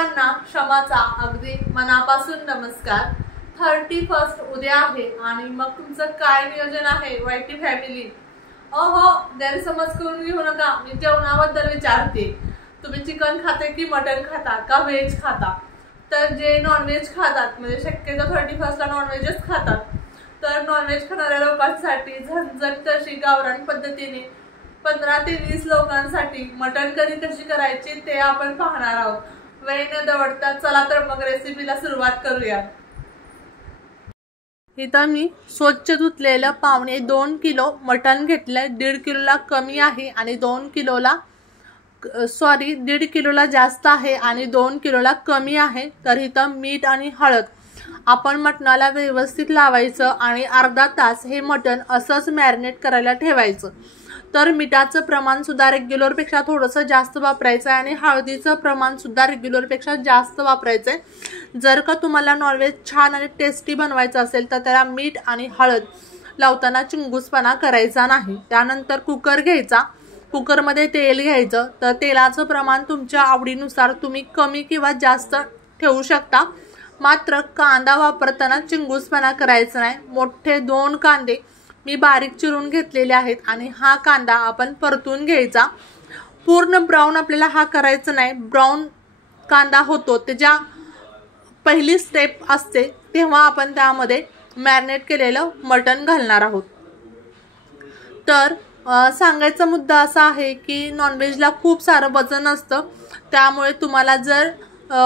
सर्वांना क्षमाचा अगदी मनापासून नमस्कार। 31 उद्या आहे आणि मग तुमचं काय नियोजन आहे वाईटी फॅमिली? गैरसमज करून घेऊ नका, मी जेवणाबद्दल विचारते। तुम्ही चिकन खाता की मटन खाता का व्हेज खाता? तर जे नॉनव्हेज खातात म्हणजे शक्यतो 31 ला नॉनव्हेजच खातात, तर नॉनव्हेज खाणाऱ्या लोकांसाठी झणझट अशी गावरान पद्धतीने 15 ते 20 लोकांसाठी मटन करी कशी करायची ते आपण पाहणार आहोत। वेळ न दवडता चला तर मग रेसिपीला सुरुवात करूया। इथं मी स्वच्छ धुतलेलं 2.25 किलो मटन घेतलंय। 1.5 किलोला कमी आहे आणि 2 किलोला 1.5 किलोला जास्त आहे आणि 2 किलोला कमी आहे। तर इथं मीठ आणि हळद आपण मटणाला व्यवस्थित लावायचं आणि अर्धा तास हे मटण असंच मॅरिनेट करायला ठेवायचं। तर मिठाचं प्रमाण सुद्धा रेग्युलर पेक्षा थोडंसं जास्त वापरायचं आणि हळदीचं प्रमाण सुद्धा रेग्युलर पेक्षा जास्त वापरायचं आहे। जर का तुम्हाला नॉनव्हेज छान आणि टेस्टी बनवायचं असेल तर त्याला मीठ आणि हळद लावताना चिंगूसपणा करायचा नाही। त्यानंतर कुकर घ्यायचा, कुकरमध्ये तेल घ्यायचं। तर तेलाचं प्रमाण तुमच्या आवडीनुसार तुम्ही कमी किंवा जास्त ठेवू शकता, मात्र कांदा वापरताना चिंगूसपणा करायचा नाही। मोठे 2 कांदे मी बारीक चिरून घेतलेले आहेत आणि हा कांदा आपण परतून घ्यायचा। पूर्ण ब्राऊन आपल्याला हा करायचा नाही, ब्राऊन कांदा होतो त्याच्या पहिली स्टेप असते तेव्हा आपण त्यामध्ये मॅरिनेट केलेलं मटण घालणार आहोत। तर सांगायचा मुद्दा असा आहे की नॉनव्हेजला खूप सारं वजन असतं, त्यामुळे तुम्हाला जर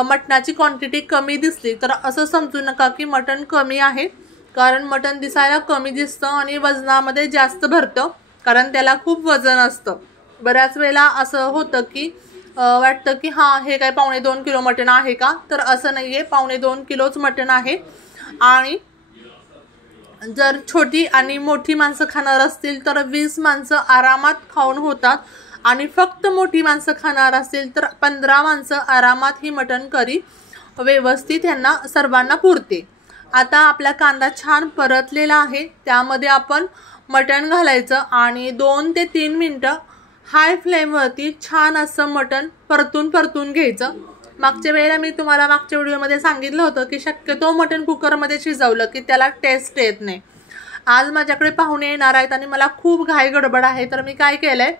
मटणाची क्वांटिटी कमी दिसली तर असं समजू नका की मटण कमी आहे, कारण मटण दिसायला कमी दिसतं आणि वजनामध्ये जास्त भरतं, कारण त्याला खूप वजन असतं। बऱ्याच वेळेला असं होतं की वाटतं की हे काय 2.25 किलो मटण आहे का? तर असं नाहीये, 2.25 किलोच मटण आहे। आणि जर छोटी आणि मोठी माणसं खाणार असतील तर 20 माणसं आरामात खाऊन होतात आणि फक्त मोठी माणसं खाणार असतील तर 15 माणसं आरामात ही मटण करी व्यवस्थित यांना सर्वांना पुरते। आता आपला कांदा छान परतलेला आहे, त्यामध्ये आपण मटण घालायचं आणि 2 ते 3 मिनिटं हाय फ्लेमवरती छान असं मटण परतून घ्यायचं। मागच्या वेळेला मी तुम्हाला मागच्या व्हिडिओमध्ये सांगितलं होतं की शक्यतो मटण कुकरमध्ये शिजवलं की त्याला टेस्ट येत नाही। आज माझ्याकडे पाहुणे येणार आहेत आणि मला खूप घाई गडबड आहे, तर मी काय केलंय,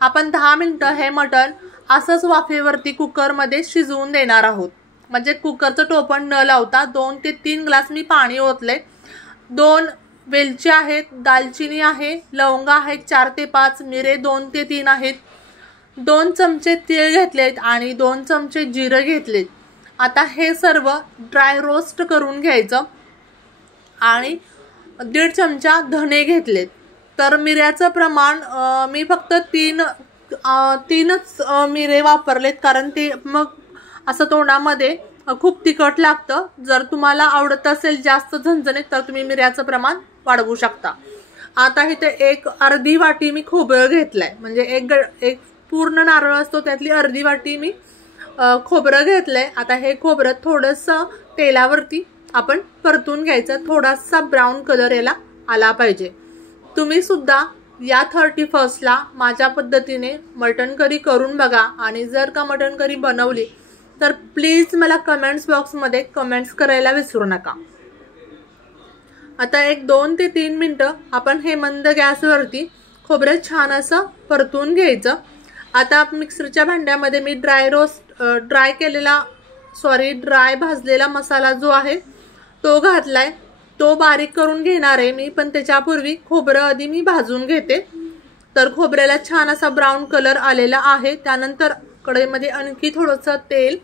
आपण 10 मिनिटं हे मटण असंच वाफेवरती कुकरमध्ये शिजवून देणार आहोत। म्हणजे कुकरचं टोपण न लावता 2 ते 3 ग्लास मी पाणी ओतले। 2 वेलची आहेत, दालचिनी आहे, लवंगा आहेत 4 ते 5, मिरे 2 ते 3 आहेत, 2 चमचे तीळ घेतलेत आणि 2 चमचे जिरं घेतलेत। आता हे सर्व ड्राय रोस्ट करून घ्यायचं आणि 1.5 चमचा धणे घेतलेत। तर मिऱ्याचं प्रमाण मी फक्त 3च मिरे वापरलेत, कारण ते मग असं तोंडामध्ये खूप तिखट लागतं। जर तुम्हाला आवडत असेल जास्त झणझणीत तर तुम्ही मिऱ्याचं प्रमाण वाढवू शकता। आता इथे एक अर्धी वाटी मी खोबरं घेतलंय, म्हणजे एक पूर्ण नारळ असतो त्यातली अर्धी वाटी मी खोबरं घेतलंय। आता हे खोबरं थोडंसं तेलावरती आपण परतून घ्यायचं, थोडासा ब्राऊन कलर याला आला पाहिजे। तुम्ही सुद्धा या 31 ला माझ्या पद्धतीने मटण करी करून बघा आणि जर का मटण करी बनवली तर प्लीज मला कमेंट्स बॉक्समध्ये कमेंट्स करायला विसरू नका। आता 2 ते 3 मिनिटं आपण हे मंद गॅसवरती खोबरं छान असं परतून घ्यायचं। आता मिक्सरच्या भांड्यामध्ये मी ड्राय भाजलेला मसाला जो आहे तो घातलाय, तो बारीक करून घेणार आहे मी, पण त्याच्यापूर्वी खोबरं आधी मी भाजून घेते। तर खोबऱ्याला छान असा ब्राऊन कलर आलेला आहे। त्यानंतर कढईमध्ये आणखी थोडंसं तेल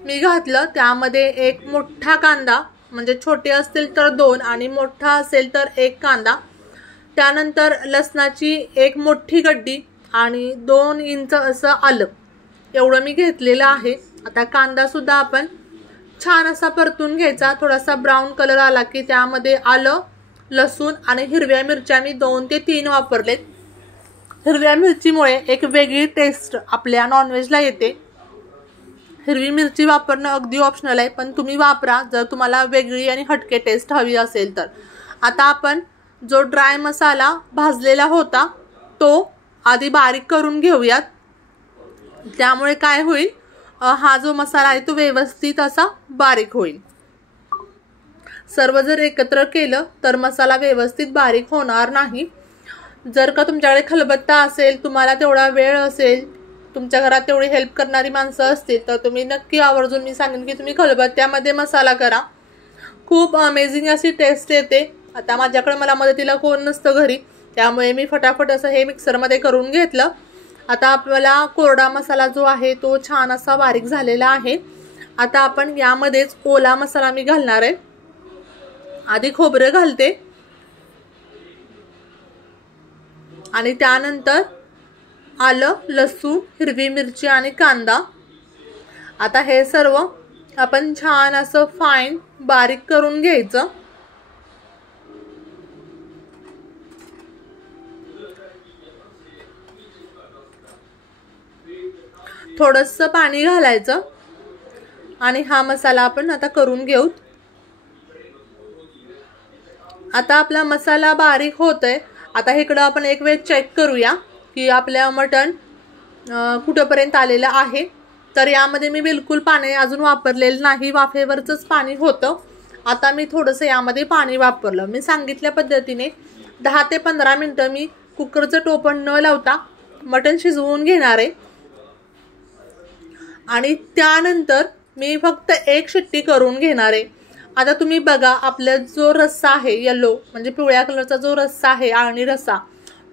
मी घातलं, त्यामध्ये एक मोठा कांदा, म्हणजे छोटे असतील तर 2 आणि मोठा असेल तर 1 कांदा, त्यानंतर लसणाची एक मोठी गड्डी आणि 2 इंच असं आलं, एवढं मी घेतलेलं आहे। आता कांदा सुद्धा आपण छान असा परतून घ्यायचा। थोडासा ब्राऊन कलर आला की त्यामध्ये आलं, लसूण आणि हिरव्या मिरच्या मी 2 ते 3 वापरलेत। हिरव्या मिरचीमुळे एक वेगळी टेस्ट आपल्या नॉनव्हेजला येते। हिरवी मिरची वापरणं अगदी ऑप्शनल आहे, पण तुम्ही वापरा जर तुम्हाला वेगळी आणि हटके टेस्ट हवी असेल तर। आता आपण जो ड्राय मसाला भाजलेला होता तो आधी बारीक करून घेऊयात, त्यामुळे काय होईल हा जो मसाला आहे तो व्यवस्थित असा बारीक होईल। सर्व जर एकत्र केलं तर मसाला व्यवस्थित बारीक होणार नाही। जर का तुमच्याकडे खलबत्ता असेल, तुम्हाला तेवढा वेळ असेल, तुमच्या घरात तेवढी हेल्प करणारी माणसं असतील तर तुम्ही नक्की आवर्जून मी सांगेन की तुम्ही खलबत्त्यामध्ये मसाला करा। खूप अमेझिंग अशी टेस्ट येते। आता माझ्याकडे मला मदतीला कोण नसतं घरी, त्यामुळे मी फटाफट असं हे मिक्सरमध्ये करून घेतलं। आता आपल्याला कोरडा मसाला जो आहे तो छान असा बारीक झालेला आहे। आता आपण यामध्येच ओला मसाला मी घालणार आहे। आधी खोबरं घालते आणि त्यानंतर आलं, लसूण, हिरवी मिरची आणि कांदा। आता हे सर्व आपण छान असं फाईन बारीक करून घ्यायचं। थोडंसं पाणी घालायचं आणि हा मसाला आपण आता करून घेऊ। आता आपला मसाला बारीक होतोय। आता इकडं आपण एक वेळ चेक करूया की आपल्या मटण कुठेपर्यंत आलेलं आहे। तर यामध्ये मी बिलकुल पाणी अजून वापरलेलं नाही, वाफेवरचंच पाणी होतं। आता मी थोडंसं यामध्ये पाणी वापरलं। मी सांगितल्या पद्धतीने 10 ते 15 मिनिटं मी कुकरचं टोपण न लावता मटण शिजवून घेणार आहे आणि त्यानंतर मी फक्त एक शिट्टी करून घेणार आहे। आता तुम्ही बघा, आपला जो रस्सा आहे येलो म्हणजे पिवळ्या कलरचा जो रस्सा आहे, आळणी रस्सा,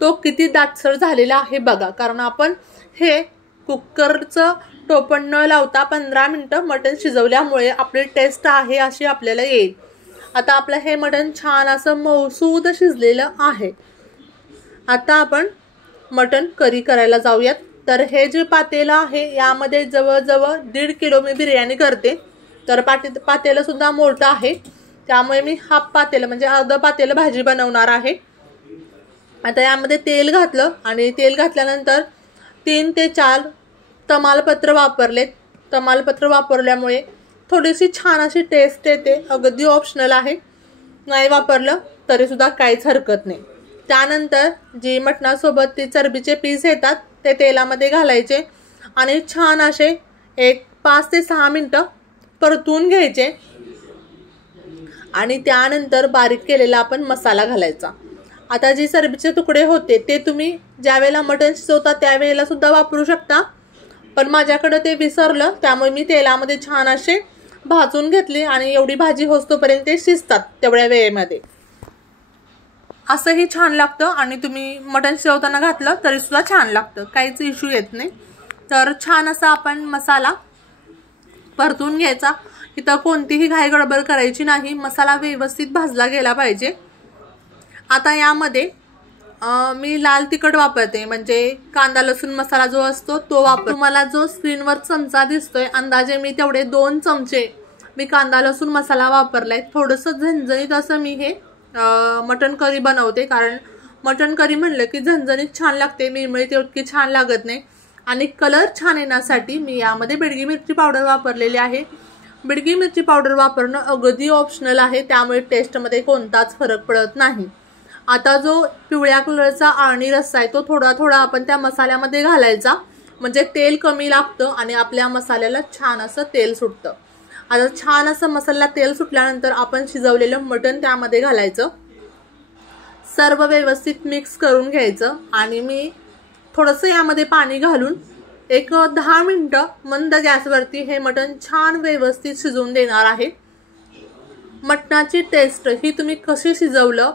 तो किती दाटसर झालेला आहे बघा। कारण आपण हे कुकरचं टोपण न लावता 15 मिनिटं मटण शिजवल्यामुळे आपली टेस्ट आहे अशी आपल्याला येईल। आता आपलं हे मटण छान असं मऊसूद शिजलेलं आहे। आता आपण मटण करी करायला जाऊयात। तर हे जे पातेलं आहे यामध्ये जवळजवळ 1.5 किलो मी बिर्याणी करते। तर पातेलं सुद्धा मोठं आहे, त्यामुळे मी हाफ पातेलं म्हणजे अर्ध पातेलं भाजी बनवणार आहे। आता यामध्ये तेल घातलं आणि तेल घातल्यानंतर 3 ते 4 तमालपत्र वापरलेत। तमालपत्र वापरल्यामुळे थोडीशी छान अशी टेस्ट येते। अगदी ऑप्शनल आहे, नाही वापरलं तरी सुद्धा काहीच हरकत नाही। त्यानंतर जी मटणासोबत ती चरबीचे पीस येतात ते तेलामध्ये घालायचे आणि छान असे एक 5 ते 6 मिनिटं परतून घ्यायचे आणि त्यानंतर बारीक केलेला आपण मसाला घालायचा। आता जे चरबीचे तुकडे होते ते तुम्ही ज्यावेळेला मटण शिजवता त्यावेळेला सुद्धा वापरू शकता, पण माझ्याकडे ते विसरलं, त्यामुळे मी तेलामध्ये छान असे भाजून घेतले आणि एवढी भाजी होतोपर्यंत ते शिजतात तेवढ्या वेळेमध्ये। असंही छान लागतं आणि तुम्ही मटण शिजवताना घातलं तरी सुद्धा छान लागतं, काहीच इश्यू येत नाही। तर छान असा आपण मसाला परतून घ्यायचा। इथं कोणतीही घाई गडबड करायची नाही, मसाला व्यवस्थित भाजला गेला पाहिजे। आता यामध्ये मी लाल तिखट वापरते, म्हणजे कांदा लसूण मसाला जो असतो तो वापर। तुम्हाला जो स्क्रीनवर चमचा दिसतोय अंदाजे मी तेवढे 2 चमचे मी कांदा लसूण मसाला वापरलाय। थोडंसं झणझणीत असं मी हे मटण करी बनवते, कारण मटण करी म्हणलं की झणझणीत छान लागते, मिळमिळीत इतकी छान लागत नाही। आणि कलर छान येण्यासाठी मी यामध्ये बेडगी मिरची पावडर वापरलेली आहे। बेडगी मिरची पावडर वापरणं अगदी ऑप्शनल आहे, त्यामुळे टेस्टमध्ये कोणताच फरक पडत नाही। आता जो पिवळ्या कलरचा आळणी रस्सा आहे तो थोडा थोडा आपण त्या मसाल्यामध्ये घालायचा, म्हणजे तेल कमी लागतं आणि आपल्या मसाल्याला छान असं तेल सुटतं। आता छान असं मसाला तेल सुटल्यानंतर आपण शिजवलेलं मटण त्यामध्ये घालायचं, सर्व व्यवस्थित मिक्स करून घ्यायचं आणि मी थोडंसं यामध्ये पाणी घालून एक 10 मिनिटं मंद गॅसवरती हे मटण छान व्यवस्थित शिजवून देणार आहे। मटणाची टेस्ट ही तुम्ही कशी शिजवलं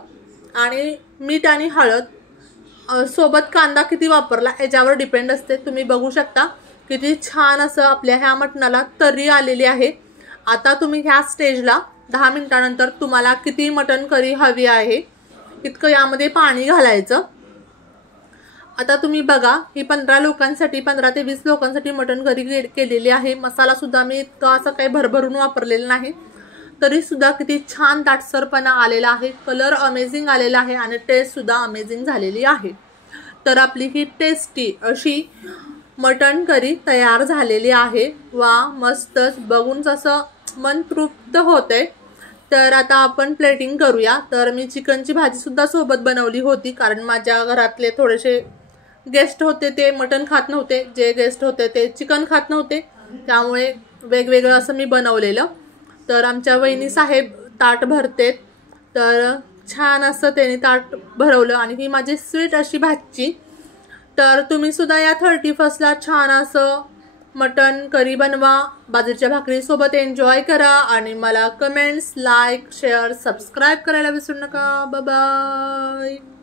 आणि मीठ आणि हळद सोबत कांदा किती वापरला याच्यावर डिपेंड असते। तुम्ही बघू शकता किती छान असं आपल्या ह्या मटणाला तर्री आलेली आहे। आता तुम्ही ह्या स्टेजला 10 मिनिटानंतर तुम्हाला किती मटण करी हवी आहे इतकं यामध्ये पाणी घालायचं। आता तुम्ही बघा, ही 15 लोकांसाठी 15 ते 20 लोकांसाठी मटण करी केलेली आहे। मसाला सुद्धा मी इतका असं काही भरभरून वापरलेला नाही, तरी सुद्धा किती छान दाटसरपणा आलेला आहे, कलर अमेझिंग आलेला आहे आणि टेस्ट सुद्धा अमेझिंग झालेली आहे। तर आपली ही टेस्टी अशी मटण करी तयार झालेली आहे। वा मस्तच, बघूनच असं मन तृप्त होते। तर आता आपण प्लेटिंग करूया। तर मी चिकनची भाजी सुद्धा सोबत बनवली होती, कारण माझ्या घरातले थोडेसे गेस्ट होते ते मटण खात नव्हते, जे गेस्ट होते ते चिकन खात नव्हते, त्यामुळे वेगवेगळं असं मी बनवलेलं. तर आमच्या वहिनी साहेब ताट भरतेत, तर छान असं त्यांनी ताट भरवलं. आणि ही माझी स्वीट अशी भाजी. तर तुम्ही सुद्धा या 31ला छान असं मटन करी बनवा, बाजरीच्या भाकरीसोबत एन्जॉय करा. आणि मला कमेंट्स, लाईक, शेअर, सबस्क्राईब करायला विसरू नका. Bye bye.